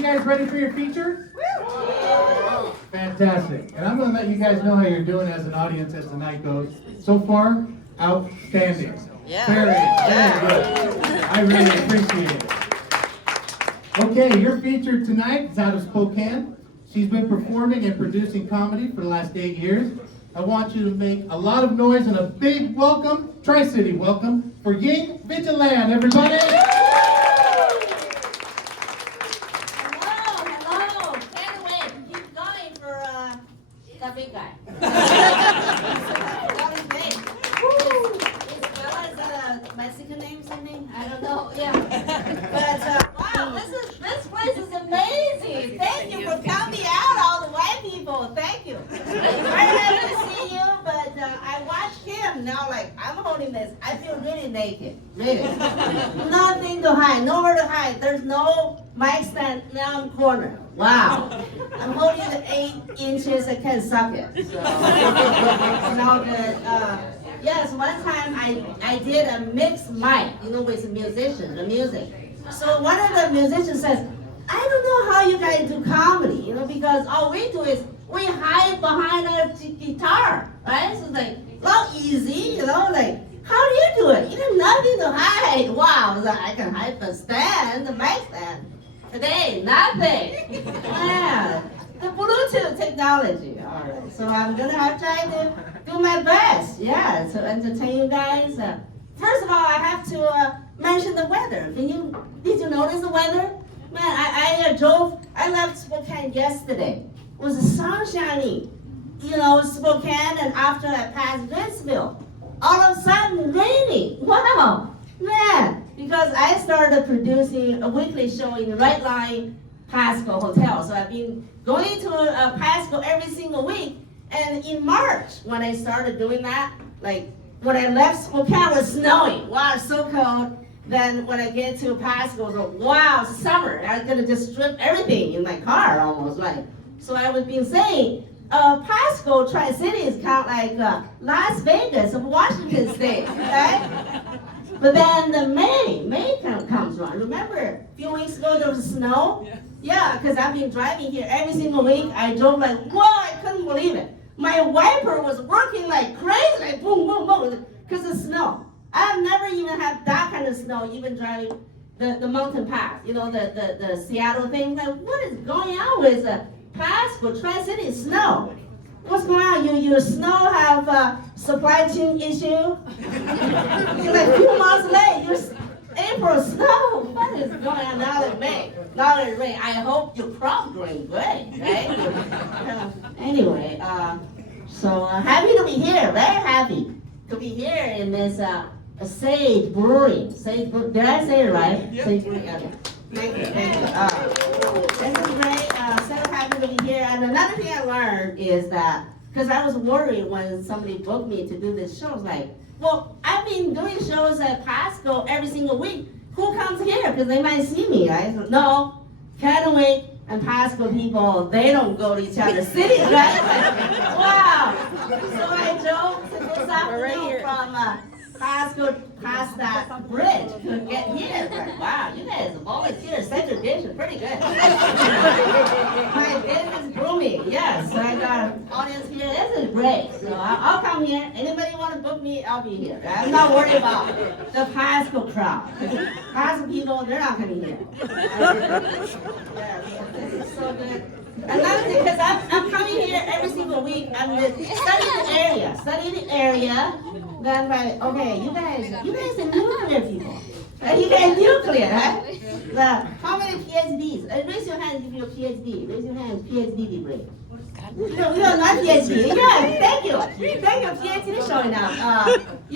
you guys ready for your feature? Fantastic. And I'm going to let you guys know how you're doing as an audience as the night goes. So far, outstanding. Yeah. Very good. I really appreciate it. Okay, your feature tonight is out of Spokane. She's been performing and producing comedy for the last 8 years. I want you to make a lot of noise and a big welcome, Tri-City welcome, for Ying Vigilant, everybody. Hello, Kennewick, keep going for the big guy. That was big. Is Bella a Mexican name something? I don't know. Yeah. But wow, this place is amazing. Thank you for coming out, all the white people. Thank you. Very happy to see you. But I watched him now. Like I'm holding this. I feel really naked. Really. Nothing to hide. Nowhere to hide. There's no mic stand now in the corner. Wow. I'm holding the 8 inches. I can't suck it. So it's not good. Yes, one time I did a mixed mic, with musicians, the music. So one of the musicians says, I don't know how you guys do comedy, because all we do is we hide behind our guitar, right? So it's like, not easy, like, how do you do it? You have nothing to hide. Wow, so I can hide the stand, the mic stand. Today, nothing. Yeah, the Bluetooth technology. All right, so I'm gonna try to do my best, to entertain you guys. First of all, I have to mention the weather. Did you notice the weather? Man, I left Spokane yesterday. It was the sun shining, Spokane, and after I passed Vincenville, all of a sudden raining. Wow, man, because I started producing a weekly show in the Red Line Pasco Hotel. So I've been going to Pasco every single week. And in March, when I started doing that, like when I left Spokane, it was snowing. Wow, it's so cold. Then when I get to Pasco, it's like, wow, it's summer. I'm gonna just strip everything in my car almost, right? So I was been saying, Pasco, Tri-City is kind of like Las Vegas of Washington State, right? But then the May comes around. Remember, a few weeks ago there was snow? Yeah, because I've been driving here every single week. I drove like, whoa, I couldn't believe it. My wiper was working like crazy, like boom, boom, boom, because of snow. I've never even had that kind of snow, even driving the mountain pass, the Seattle thing. Like, what is going on with Pasco, Tri-City snow? What's going on? Your snow have a supply chain issue? You're like 2 months late. You're April snow. What is going on now in May? Now in rain. I hope your crop growing great, right? Anyway, so happy to be here. Very happy to be here in this Sage Brewery. Did I say it right? Yep. Sage Brewery. Okay. Thank you. This is great. So happy to be here. And another thing I learned is that, because I was worried when somebody booked me to do this show, I was like, well, I've been doing shows at Pasco every single week. Who comes here? Because they might see me, right? So, no, Kennewick and Pasco people, they don't go to each other's cities, right? Like, wow. So I drove to this afternoon from Pasco past that bridge to get here. Like, wow, you guys volunteer segregation, pretty good. My business is booming, yes. So I got an audience here. This is great. So I'll come here. Anybody want to book me, I'll be here. I'm not worried about the Pasco crowd. Pasco people, they're not coming here. Yeah, this is so good. Another thing, because I'm coming here every single week. I'm studying the area. Then okay, you guys are nuclear people. You guys nuclear, huh? How many PhDs? Raise your hand if you're a PhD. Raise your hand, PhD degree. No, not PhD. Yeah, thank you. Thank you, PhD showing up.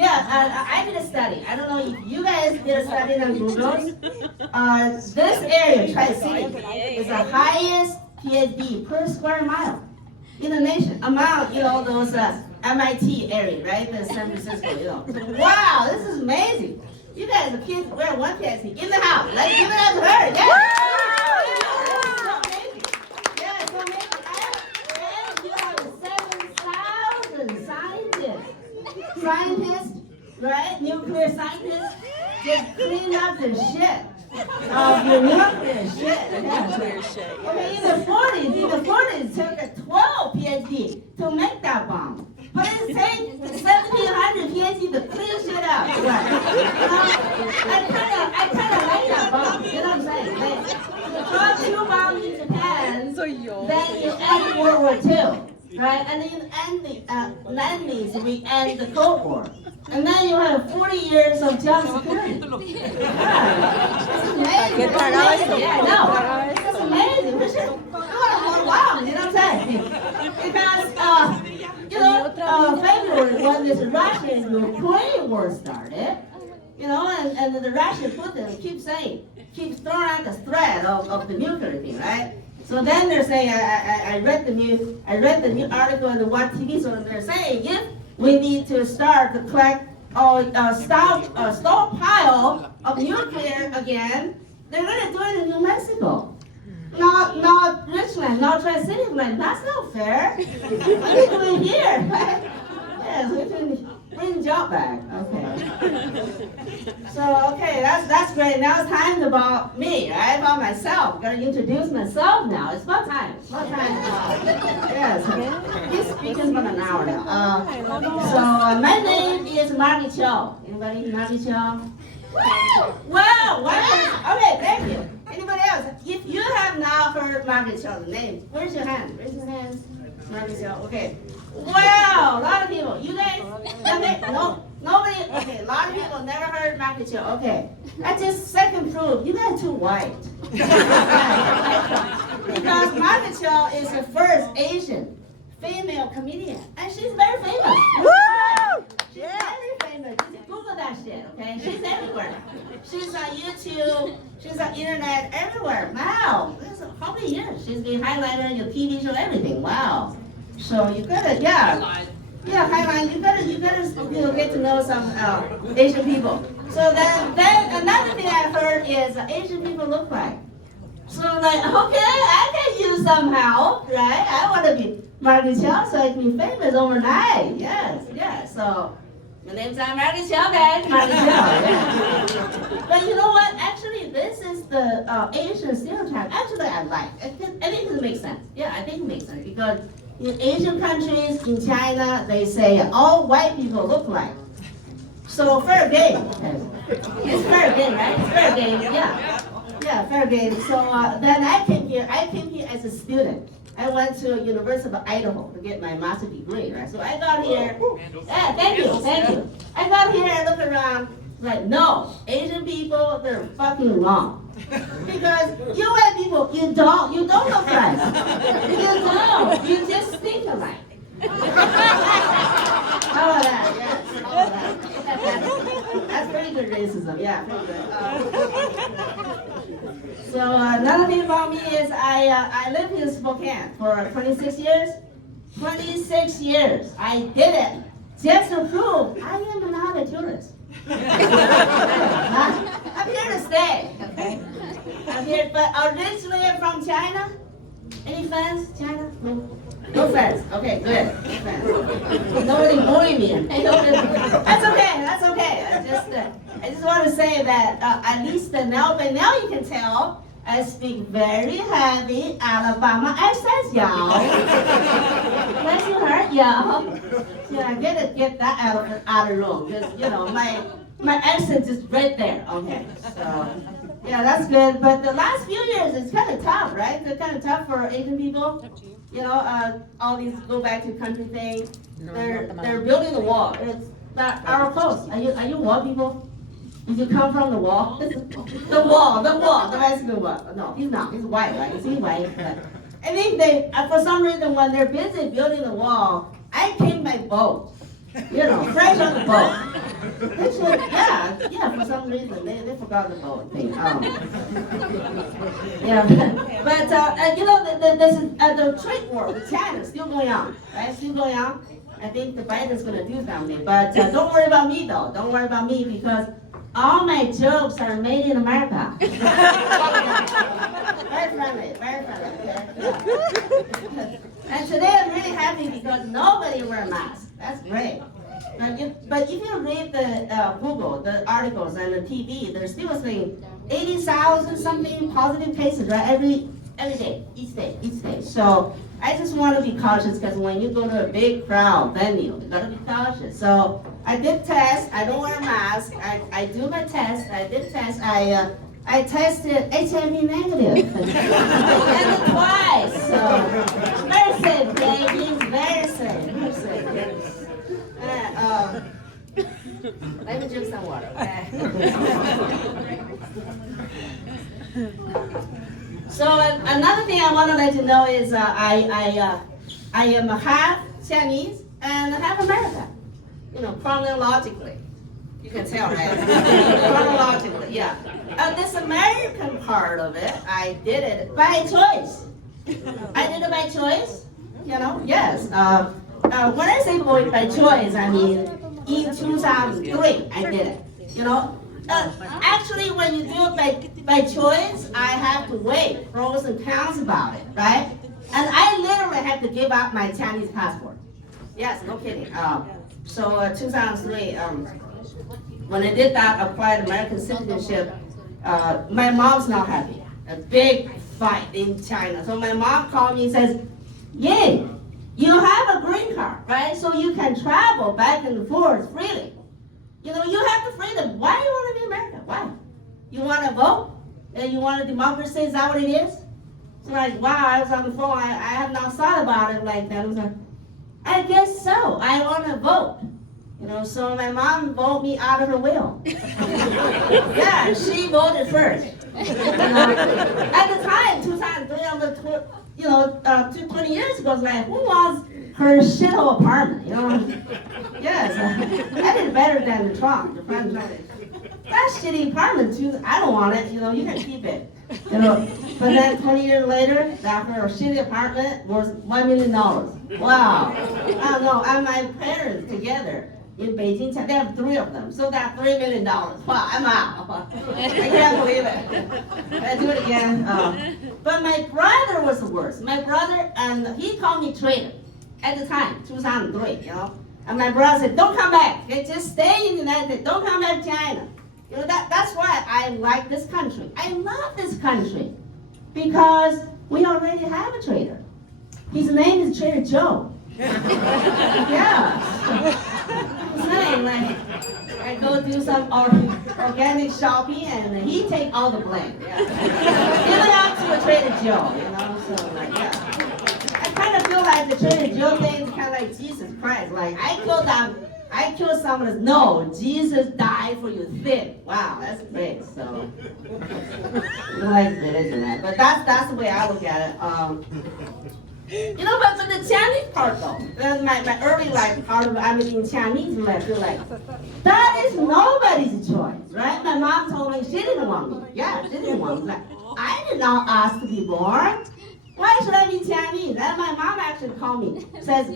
I did a study. I don't know if you guys did a study on Google. This area, Tri-City, is the highest PhD per square mile in the nation. Among, those MIT area, right? The San Francisco, Wow, this is amazing. You guys are PhD. We're one PhD in the house. Let's give it up to her. Yeah. It's so amazing. And you have 7,000 scientists, right? Nuclear scientists just clean up the shit. of your nuclear shit. Yes. Okay, in the 40s, it took a 12 PhD to make that bomb. But it takes 1,700 PhD to clear shit up. Right. I kind of like that bomb. You know what I'm saying? You drop 2 bombs in Japan, then you end World War II, right? And then you end the land lease, we end the Cold War. And then you have 40 years of job security. Yeah. It's amazing. It's amazing. Yeah, I know. It's amazing. We should do more bombs, you know what I'm saying? Because, February, when this Russian-Ukraine war started, and the Russian Putin keeps throwing out the threat of the nuclear thing, right? So then they're saying, I read the new article on the One TV, so they're saying if we need to start to collect stockpile of nuclear again, they're gonna do it in New Mexico. Not Richland, not Tri-City land. That's not fair. What are you doing here? Yes, we can bring the job back. Okay. So that's great. Now it's time about me, right? About myself. Gotta introduce myself now. It's about time. It's about time. Yes. He's speaking for an hour now. So my name is Margie Cho. Anybody? Margie Cho? Wow! Okay, thank you. Anybody else? If you have not heard Margie Cho's name, where's your hand? Raise your hands. Margie Cho. Okay. Wow! A lot of people. You guys? No. Nobody? Okay, a lot of people never heard Margie Cho. Okay. That's just second proof. You guys are too white. Because Margie Cho is the first Asian female comedian. And she's very famous. Woo! She's very famous. Google that shit, okay? She's everywhere. She's on YouTube. She's on internet, everywhere. Wow. How many years? She's been highlighted on your TV show, everything. Wow. So you gotta, highlight. You gotta get to know some Asian people. So then another thing I heard is Asian people look like. So I'm like, okay, I can use somehow, right? I want to be Margie Cho so I can be famous overnight. Yes. So my name's Margie Cho, guys. Margie Cho. Yeah. But you know what? Actually, this is the Asian stereotype. Actually, I like. I think it makes sense. Yeah, I think it makes sense because in Asian countries, in China, they say all white people look like. So fair game. It's fair game, right? It's fair game. Yeah, fair game. So then I came here as a student. I went to University of Idaho to get my master's degree, right? So I got here. Yeah, thank you. I got here and looked around, like, no, Asian people, they're fucking wrong. Because you white people, you don't look like. You don't. You just think alike. How about that? Yes. How about that? That's pretty good racism. Yeah, pretty good. So another thing about me is I lived in Spokane for 26 years. 26 years. I did it just to prove I am not a tourist. I'm here to stay. Okay? I'm here, but originally I'm from China. Any fans? China? No fans. Okay, good. No fans. Nobody bully me. That's okay. I just want to say that at least now you can tell I speak very heavy Alabama accent, y'all. Bless your heart, y'all. Yeah, get that out of room because my accent is right there. Okay, so yeah, that's good. But the last few years it's kind of tough, right? It's kind of tough for Asian people. All these go back to country thing. They're building the wall. It's our coast. Are you wall people? Did you come from the wall? The wall, the Mexican wall. No, he's not. He's white, right? Is he white? But I think for some reason, when they're busy building the wall, I came by boat. Fresh on the boat. Yeah, for some reason, they forgot the boat thing. But the trade war with China is still going on, right? Still going on. I think the Biden's going to do something. But don't worry about me, though. Don't worry about me because all my jokes are made in America. Very friendly. Yeah. And today I'm really happy because nobody wears masks. That's great. But if you read the Google, the articles and the TV, they're still saying 80,000 something positive cases, right? Every day, each day. So I just want to be cautious because when you go to a big crowd venue, you gotta be cautious. So I did test. I don't wear a mask. I do my test. I did test. I tested HIV negative. And twice. So very safe, babies. Very safe. Very safe. Let me drink some water, okay? So another thing I want to let you know is I am half Chinese and half American. You know, chronologically. You can tell, right? Chronologically, yeah. This American part of it, I did it by choice. I did it by choice, you know, yes. When I say by choice, I mean in 2003, I did it, you know. Actually, when you do it by choice, I have to weigh pros and cons about it, right? And I literally had to give up my Chinese passport. Yes, no kidding. So 2003, when I did that, applied American citizenship, my mom's not happy. A big fight in China. So my mom called me and says, Ying, you have a green card, right? So you can travel back and forth freely. You know, you have the freedom. Why do you want to be American? Why? You want to vote? And you want a democracy? Is that what it is? So like, wow, I was on the phone. I have not thought about it like that. I was like, I guess so. I want to vote. You know, so my mom voted me out of her will. Yeah, she voted first. You know, at the time, 2003, 20 years ago, I was like, who wants her shithole apartment? You know, yes, I did better than the Trump. The Trump, that shitty apartment too. I don't want it. You know, you can keep it. You know, but then 20 years later, that her shitty apartment was $1 million. Wow. I don't know. And my parents together in Beijing, they have 3 of them. So that's $3 million. Wow, I'm out. I can't believe it. I do it again. But my brother was the worst. My brother, and he called me traitor at the time, 2003, you know. And my brother said, don't come back. Okay, just stay in the United States. Don't come back to China. You know, that's why I like this country. I love this country because we already have a traitor. His name is Trader Joe. Yeah. His name, like, I go do some organic shopping and he take all the blame. Yeah. Give it out to a Trader Joe, you know. So like, yeah. I kind of feel like the Trader Joe thing is kind of like Jesus Christ. Like I killed someone. No, Jesus died for your sin. Wow, that's great. So, like religion, right? But that's the way I look at it. You know, but the Chinese part though, my early life part of I'm in Chinese, I feel like that is nobody's choice, right? My mom told me she didn't want me. Yeah, she didn't want me. Like, I did not ask to be born. Why should I be Chinese? And my mom actually called me.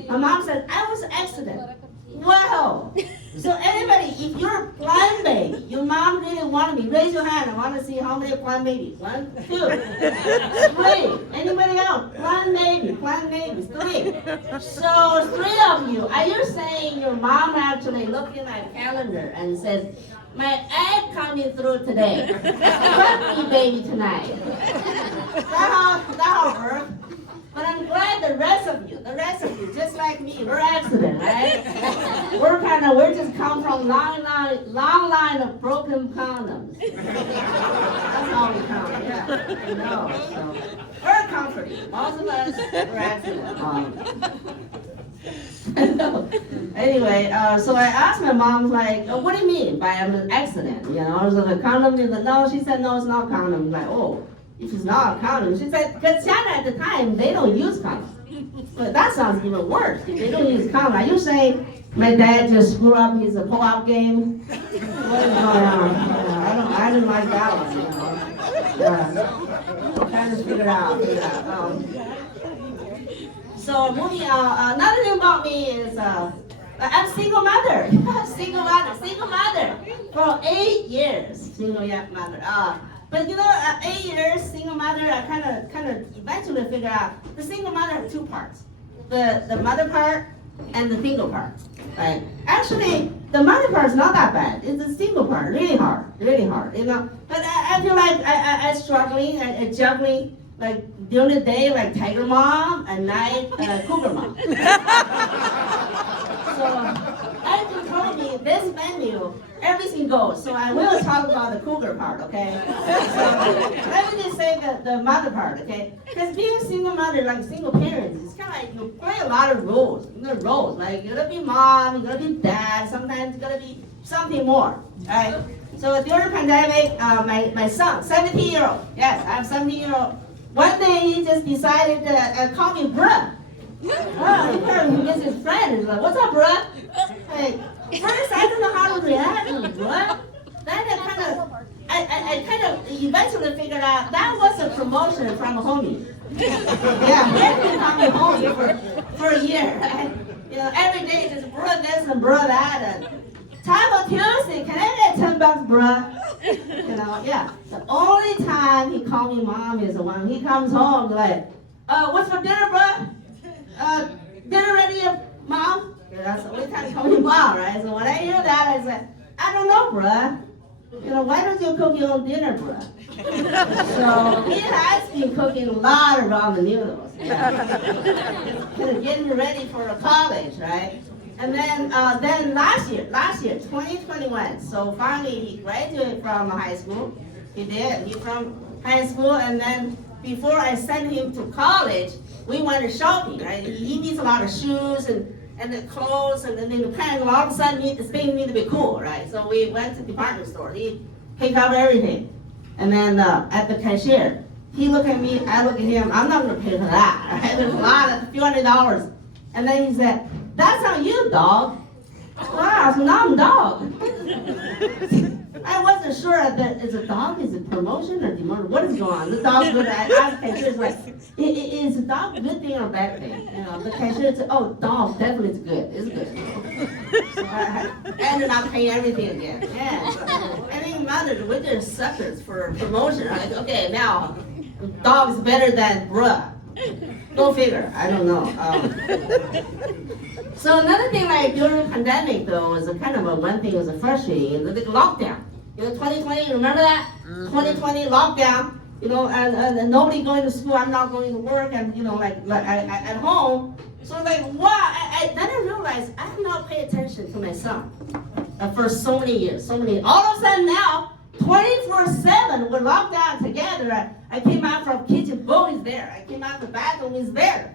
My mom said, I was an accident. Wow. So anybody, if you're a blind baby, your mom really wanted me, raise your hand. I want to see how many blind babies. 1, 2, 3. Anybody else? Blind babies, 3. So 3 of you. Are you saying your mom actually looked in my calendar and says, my egg coming through today. Fuck me, baby, tonight. That how it works. But I'm glad the rest of you, just like me, we're accident, right? We just come from long line of broken condoms. That's how we come, yeah. I know, so we're comforting. Most of us, we're accident. Anyway, so I asked my mom, like, what do you mean by an accident? You know, so the condom is no. She said, no, it's not condom. I'm like, oh. If it's not a condom, she said, because China at the time, they don't use condoms. But that sounds even worse. If they don't use condoms, are you saying my dad just screwed up his pull-up game? What is going on? I didn't like that one, you know. I'm trying to figure it out. So moving on, another thing about me is I'm a single mother. Single mother for 8 years. Single mother. But you know, 8 years single mother, I kind of eventually figured out the single mother has 2 parts. The mother part and the single part, right? Actually, the mother part is not that bad. It's the single part, really hard, you know. But I feel like I struggling, juggling, like during the day, like tiger mom, at night, cougar mom. So, as you told me, this menu, everything goes. So I will talk about the cougar part, okay? So let me just say the mother part, okay? Because being a single mother, like single parents, it's kind of like you play a lot of roles. You know, roles, like you're gonna be mom, you're gonna be dad, sometimes you're gonna be something more, right? So during the pandemic, my son, 17-year-old, yes, I'm 17-year-old. One day he just decided to call me bruh. Oh, he gets his friend. He's like, "What's up, bruh?" Like, first I don't know how to react, bruh. Then I kind of eventually figured out that was a promotion from a homie. Yeah, he had been coming homie for a year. Right? You know, every day just bruh this and bruh that. And Taco Tuesday, can I get $10, bruh? You know, yeah. The only time he called me mom is when he comes home like, "What's for dinner, bruh? Dinner ready, mom?" Yeah, that's the only time he calls me mom, right? So when I hear that, I say, "I don't know, bruh. You know, why don't you cook your own dinner, bruh?" So he has been cooking a lot of ramen noodles. Yeah. Getting ready for college, right? And then last year, 2021, so finally he graduated from high school. He did. He from high school, and then before I sent him to college, we went shopping, right? He needs a lot of shoes and the clothes, and then the pants. All of a sudden, this thing needs to be cool, right? So we went to the department store. He picked up everything. And then at the cashier, he looked at me, I looked at him. I'm not going to pay for that, right? There's a few $100. And then he said, "That's on you, dog." Wow, so now I'm dog. I wasn't sure that is a dog, is it promotion or demotion? What is going on? The dog's good. I asked the cashier, like, is a dog a good thing or a bad thing? You know, the cashier said, "Oh, dog, definitely it's good. It's good." So I ended up paying everything again. Yeah. So, I think mothers, we're just suckers for promotion. Like, okay, now, dog is better than bruh. Go figure. I don't know. So another thing, like during the pandemic, though, was a kind of one thing was frustrating. The lockdown. You know, 2020. Remember that? 2020 lockdown. You know, and nobody going to school. I'm not going to work, and you know, like at home. So like, wow. Then I realized I have not paid attention to my son for so many years. All of a sudden now, 24/7, we're locked down together. I came out from kitchen, boom, he's there. I came out the bathroom, he's there.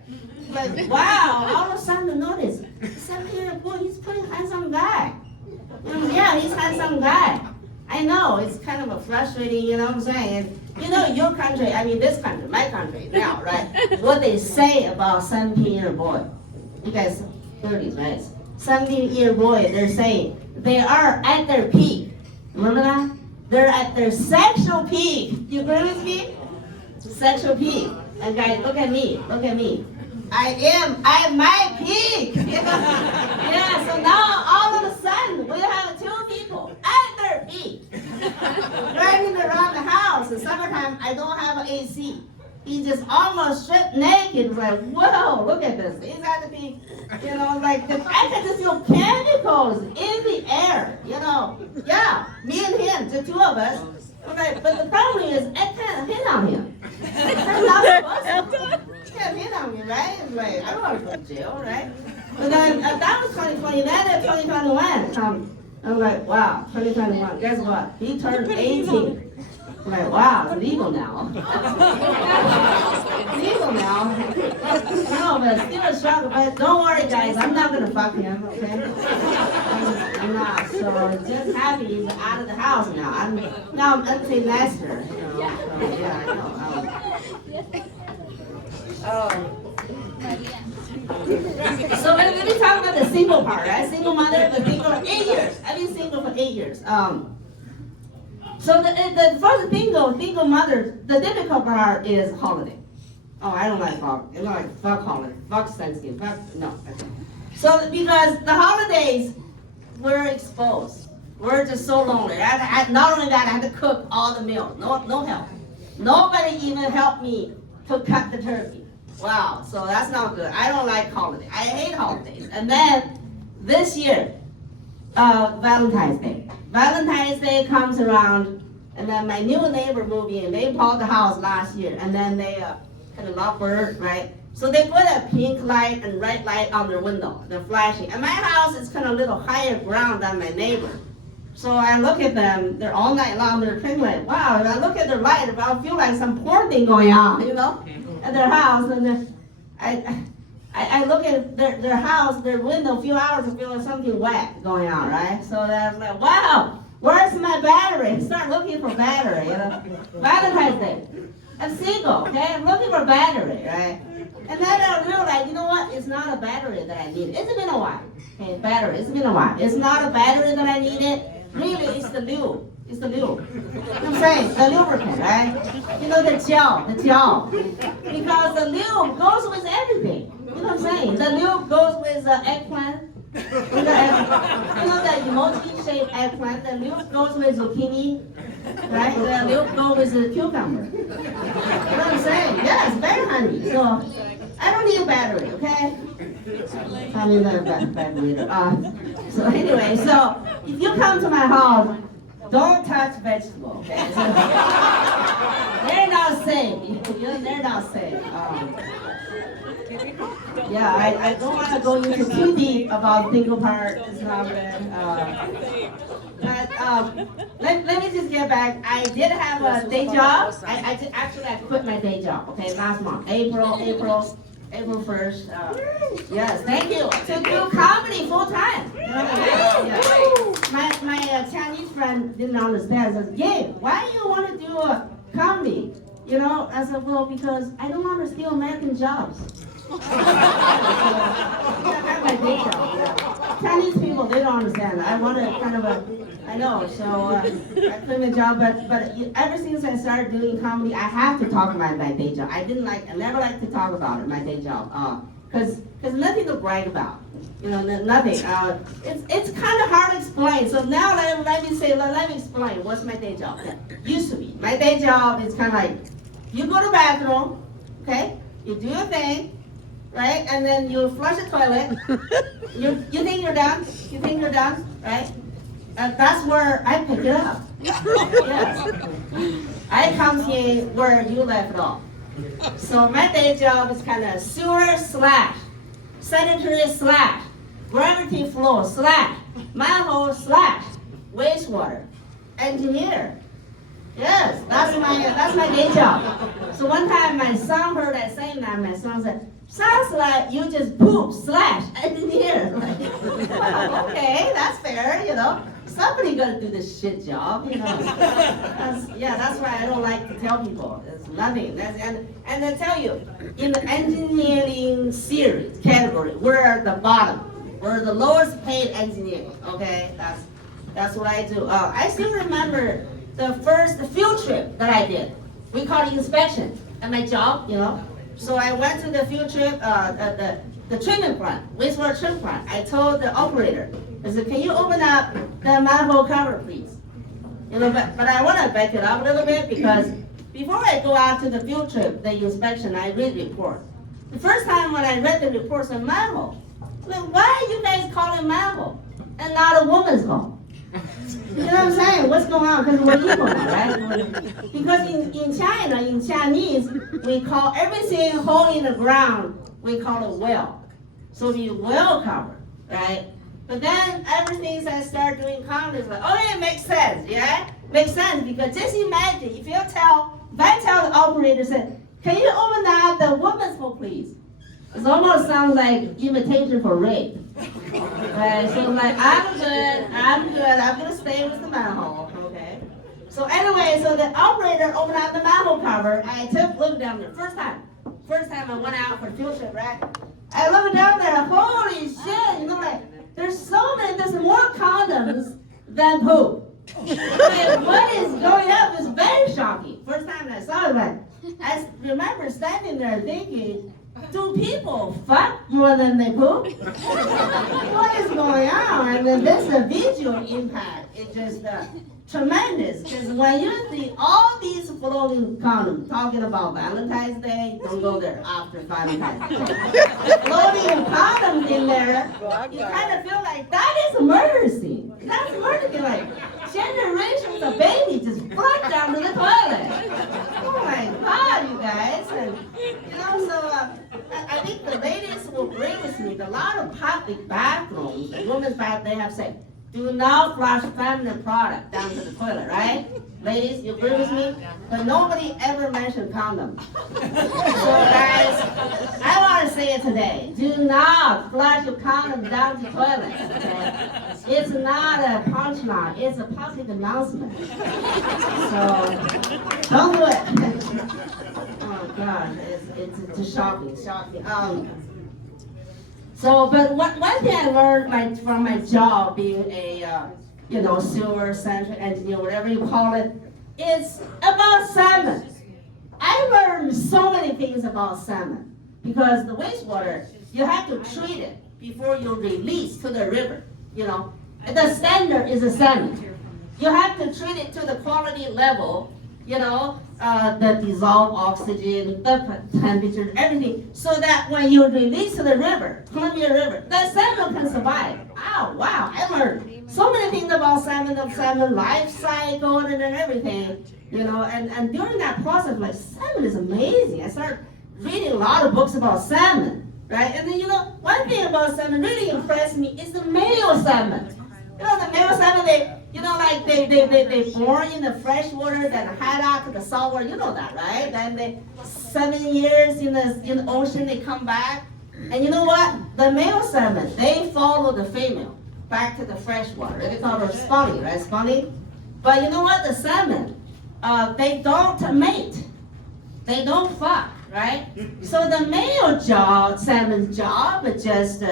Like, wow, all of a sudden I notice, 7-year-old boy, he's a pretty handsome guy. Yeah, he's a handsome guy. I know, it's kind of a frustrating, you know what I'm saying? And, you know, your country, I mean this country, my country now, right? What they say about 17-year-old boy. You guys, 30s, right? 17-year-old boy, they're saying they are at their peak. Remember that? They're at their sexual peak. You agree with me? Sexual peak. And guys, look at me. I am at my peak. Yeah, so now all of a sudden we have 2 people at their peak. Driving around the house. In summertime, I don't have an AC. He's just almost stripped naked. It's like, whoa, look at this. He's at the peak. You know, like, I can just feel chemicals in the air. You know, yeah, me and him, the 2 of us. Okay, but the problem is, I can't hit on him. I'm not supposed to. Can't hit on me, right? It's like, I don't want to go to jail, right? But then, that was 2020. Then in 2021, I'm like, wow, 2021. Guess what? He turned 18. I'm like, wow, it's legal now. Legal now. No, but still a struggle. But don't worry, guys. I'm not going to fuck him, okay? I'm not. So just happy he's out of the house now. I'm anti-master, you know. So, yeah, I know. So let me talk about the single part, right? Single mother, the single for 8 years. I've been single for 8 years. So for the single mother, the difficult part is holiday. Oh, I don't like holiday. I don't like fuck holiday, fuck Thanksgiving, fuck no. So because the holidays, we're exposed. We're just so lonely. Not only that, I had to cook all the meals. No help. Nobody even helped me to cut the turkey. Wow, so that's not good. I don't like holidays. I hate holidays. And then this year, Valentine's Day. Valentine's Day comes around, and then my new neighbor moved in. They bought the house last year, and then they kind of love her, right? So they put a pink light and red light on their window. They're flashing. And my house is kind of a little higher ground than my neighbor. So I look at them, they're all night long, they're twinkling. Wow, and I look at their light, I feel like some porn thing going on, you know, at their house. And I look at their house, their window, a few hours, I feel like something wet going on, right? So I was like, wow, where's my battery? Start looking for battery, you know. Valentine's Day. I'm single, okay? I'm looking for battery, right? And then I realized, you know what? It's not a battery that I need. It's been a while. Okay, battery, it's been a while. It's not a battery that I needed. Really, it's the lube. It's the lube. You know what I'm saying? The lubricant, right? You know, the gel. Because the lube goes with everything. You know what I'm saying? The lube goes with eggplant. You know the emoji-shaped eggplant? The lube goes with zucchini. Right? The lube goes with the cucumber. You know what I'm saying? Yes, very handy. So, I don't need a battery, okay? I mean, not a battery. So anyway, so if you come to my house, don't touch vegetables, okay? So, they're not safe. They're not safe. Yeah, I don't want to go into too deep about single part. It's not good. But let me just get back. I did have a day job. I quit my day job. Okay, last month, April 1st. Yes, thank you. To do comedy full time. My Chinese friend didn't understand. Says, Ying, why do you want to do a comedy? You know, I said, well, because I don't want to steal American jobs. That's my day job. Yeah. Chinese people, they don't understand. I want to kind of I know. So I quit my job, but ever since I started doing comedy, I have to talk about my day job. I never like to talk about it, my day job, because nothing to brag about. You know, nothing. It's kind of hard to explain. So now let me explain what's my day job. Used to be my day job is kind of like you go to the bathroom, okay, you do your thing, right, and then you flush the toilet. You think you're done. You think you're done, right? That's where I pick it up. Yes. I come here where you left off. So my day job is kind of sewer / sanitary / gravity flow / manhole / wastewater engineer. Yes, that's my day job. So one time my son heard I saying that, my son said, sounds like you just poop / engineer. Wow, okay, that's fair, you know. Somebody gotta do this shit job, you know. That's why I don't like to tell people. It's nothing. And I tell you, in the engineering series category, we're the bottom. We're the lowest paid engineering. Okay, that's what I do. I still remember the first field trip that I did. We call it inspection at my job, you know. So I went to the field trip, the treatment plant, wastewater treatment plant. I told the operator, I said, can you open up the manhole cover, please? You know, but I want to back it up a little bit because before I go out to the field trip, the inspection, I read report. The first time when I read the reports on manhole, like, why are you guys calling manhole and not a woman's hole? You know what I'm saying? What's going on? Because we're equal, right? Because in China, in Chinese, we call everything hole in the ground, we call it well. So the well cover, right? But then ever since I started doing comedy, it's like, oh yeah, it makes sense, yeah? Makes sense because just imagine if I tell the operator, said, can you open up the woman's hole, please? It almost sounds like invitation for rape. Right? So I'm like, I'm good, I'm gonna stay with the manhole, okay? So anyway, so the operator opened up the manhole cover, I took a look down there, first time I went out for field trip, right? I looked down there, holy shit, you know, like, there's more condoms than poop. Like, what is going up is very shocking. First time I saw it, like, I remember standing there thinking, do people fuck more than they poop? What is going on? And then this visual impact, it just tremendous. Because when you see all these floating condoms talking about Valentine's Day, don't go there after Valentine's Day. Floating condoms in there, you kind of feel like that is a murder scene. That's a murder scene. Like generations of babies just flushed down to the toilet. Oh my God, you guys. And I think the ladies will agree with me. A lot of public bathrooms, women's bathroom, they have said, do not flush feminine product down to the toilet, right? Ladies, you agree with me? But nobody ever mentioned condoms. So guys, I want to say it today. Do not flush your condom down the toilet, okay? It's not a punchline, it's a public announcement. So, don't do it. Oh God, it's just shocking. But one thing I learned from my job being a sewer-centric engineer, whatever you call it, is about salmon. I learned so many things about salmon because the wastewater, you have to treat it before you release to the river. The standard is a salmon. You have to treat it to the quality level. The dissolved oxygen, the temperature, everything, so that when you release to the river, Columbia River, the salmon can survive. Oh, wow, I learned so many things about salmon, the salmon life cycle and everything, and during that process, like, salmon is amazing. I started reading a lot of books about salmon, right? And then, one thing about salmon really impressed me is the male salmon. The male salmon, they born in the fresh water, then head out to the salt water. You know that, right? Then they 7 years in the ocean, they come back. And you know what? The male salmon, they follow the female back to the fresh water. They call her spawning, right? Spawning. But you know what? The salmon, they don't mate. They don't fuck, right? So the male salmon's job is just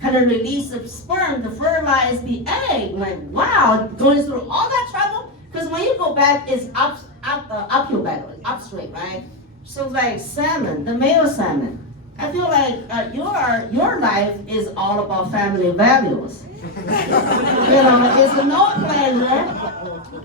kind of release the sperm to fertilize the egg. Like, wow, going through all that trouble? Because when you go back, it's uphill battle, upstream, right? So like salmon, the male salmon, I feel like your life is all about family values. It's no pleasure,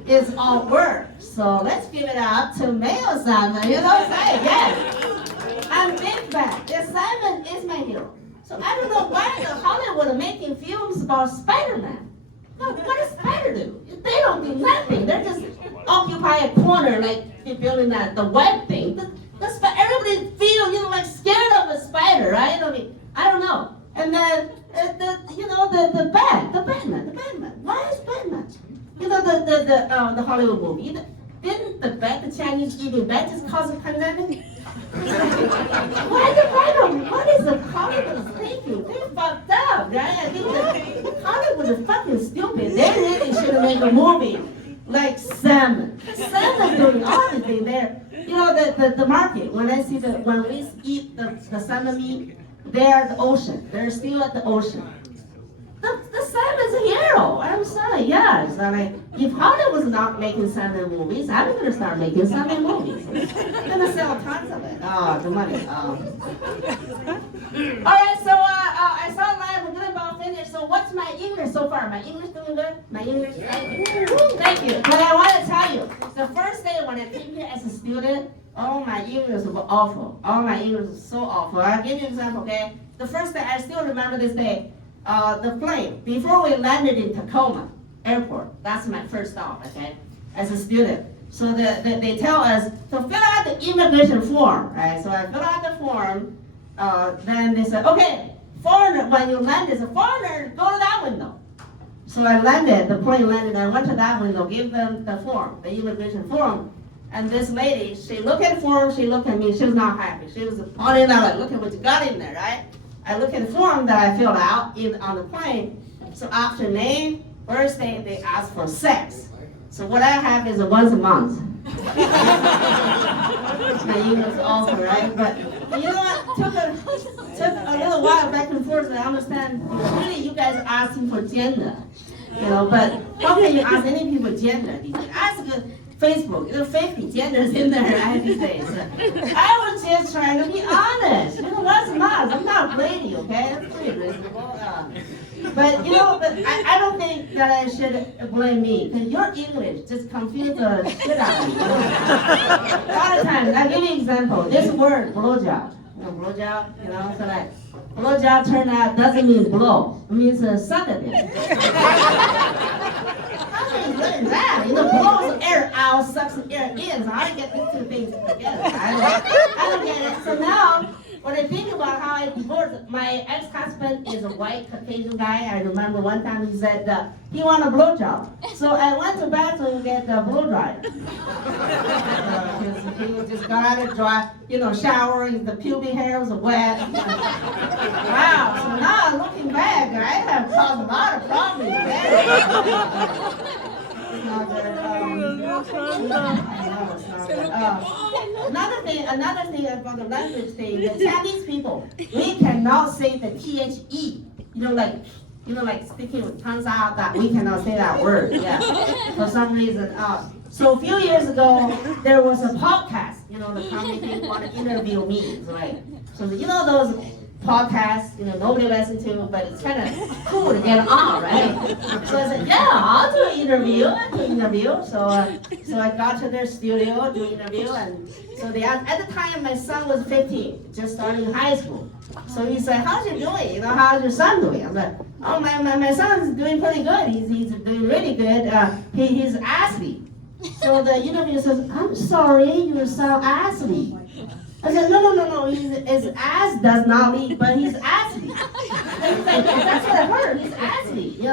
it's all work. So let's give it up to male salmon, say, yes. I'm big fan. The salmon is my hero. So I don't know why the Hollywood are making films about Spider-Man. Look, what does Spider do? They don't do nothing. They're just occupy a corner, like building the web thing. Everybody feel, like scared of a spider, right? I don't know. And then the Batman. Why is Batman? The Hollywood movie. Didn't the Chinese eating bat just cause a pandemic? What is the Hollywood thinking? They fucked up, right? I think the Hollywood is fucking stupid. They really should have made a movie like salmon. Salmon doing all the thing there. The market, when we eat the salmon meat, they're at the ocean. They're still at the ocean. The salmon's a hero. I'm sorry, yes. If Hollywood's not making salmon movies, I'm going to start making salmon movies. I'm going to sell tons of it. Oh, the money. All right, so I saw live. We're going to about finish. So what's my English so far? My English doing good? My English? Thank you. But I want to tell you, the first day when I came here as a student, my English was awful. My English was so awful. I'll give you an example, okay? The first day, I still remember this day. The plane, before we landed in Tacoma Airport, that's my first stop, okay, as a student. So they tell us to fill out the immigration form, right? So I fill out the form, then they said, okay, foreigner, when you land as a foreigner, go to that window. So I landed, the plane landed, I went to that window, gave them the form, the immigration form, and this lady, she looked at the form, she looked at me, she was not happy. She was on it, like, look at what you got in there, right? I look at the form that I filled out on the plane. So after name, birthday, they ask for sex. So what I have is a once a month. My English is awful, right? But you know what? Took a little while back and forth to understand. Really, you guys are asking for gender, But how can you ask any people gender these days? Ask Facebook, 50 genders in there these days. I was just trying to be honest. What's not? I'm not Brady, okay? That's pretty reasonable. But I don't think that I should blame me, because your English just confused the shit out of me. A lot of times, I'll give you an example. This word, blowjob. Blowjob, so like, blowjob turned out doesn't mean blow. It means suck a dick. What is that? Blows air out, sucks air in. So how do you get these two things together? I don't get it. So now, when I think about how I divorced, my ex-husband is a white Caucasian guy. I remember one time he said he wanted a blowjob. So I went to bathroom to get the blow dryer. He just got out of dry, showering, the pubic hair was wet. Wow. So now looking back, I have caused a lot of problems there. Another thing about the language thing, the Chinese people, we cannot say the THE, like sticking with tongues out, that we cannot say that word, yeah, for some reason. So a few years ago, there was a podcast, the comedy people want to interview me, right? So those podcasts, nobody listens to, but it's kind of cool to get on, right? So I said, yeah, I'll do an interview. So I got to their studio, do an interview, and so at the time my son was 15, just starting high school. So he said, how's you doing? How's your son doing? I'm like, oh, my son's doing pretty good. He's doing really good. He's athlete. So the interviewer says, I'm sorry, your son athlete. I said, no, his ass does not leak, but he's athlete. He's like, that's what I heard, he's athlete, So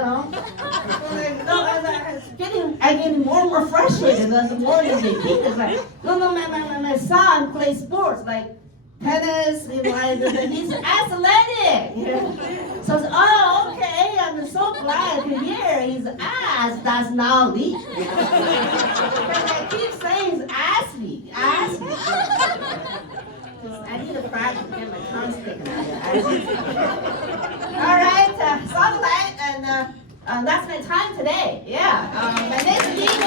I getting more and more frustrated the more they repeat. It's like, no, my son plays sports, like tennis, he's athletic. So I said, oh, okay, I'm so glad to hear his ass does not leak. Because I keep saying he's athlete. I need to practice to get my tongue sticking out. All right, Sunlight, and that's my time today. Yeah, my name's Ying.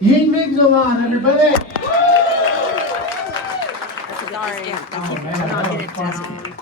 Ying Ming's along, everybody. Sorry. Oh man, that was funny.